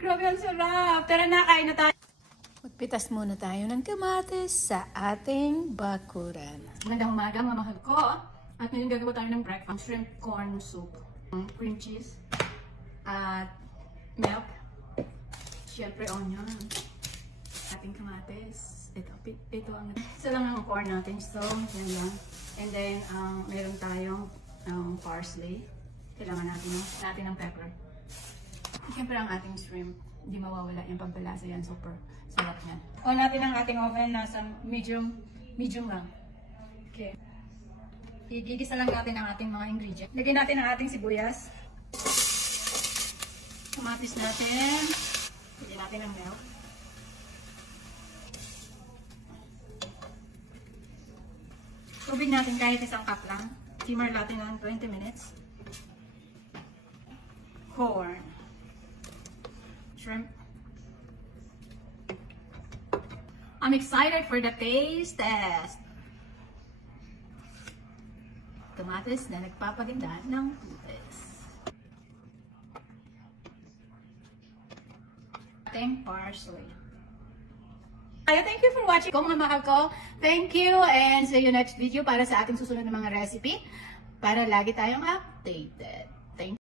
Grabe ang sarap. Tara na, kain na tayo. Magpitas muna tayo ng kamatis sa ating bakuran. Magandang umaga mga mahal ko. At ngayon gagawa tayo ng breakfast. Shrimp corn soup. Cream cheese. At milk. Siyempre onion. Ating kamatis. Ito ang isa lang ang corn natin. So, yan lang. And then, meron tayong parsley. Kailangan natin ng pepper. Siyempre ang ating shrimp. Hindi mawawala yung pampalasa yan. Super sarap yan. On natin ang ating oven. Nasa medium lang. Okay. Igigisa lang natin ang ating mga ingredients. Lagyan natin ang ating sibuyas. Kamatis natin. Lagyan natin ang milk. Tubig natin kahit isang cup lang. Simmer natin ng 20 minutes. Corn. Shrimp. I'm excited for the taste test. Kamatis na nagpapaganda ng putis. Ating parsley. Thank you for watching mga mahal ko. Thank you and see you next video para sa ating susunod na mga recipe para lagi tayong updated.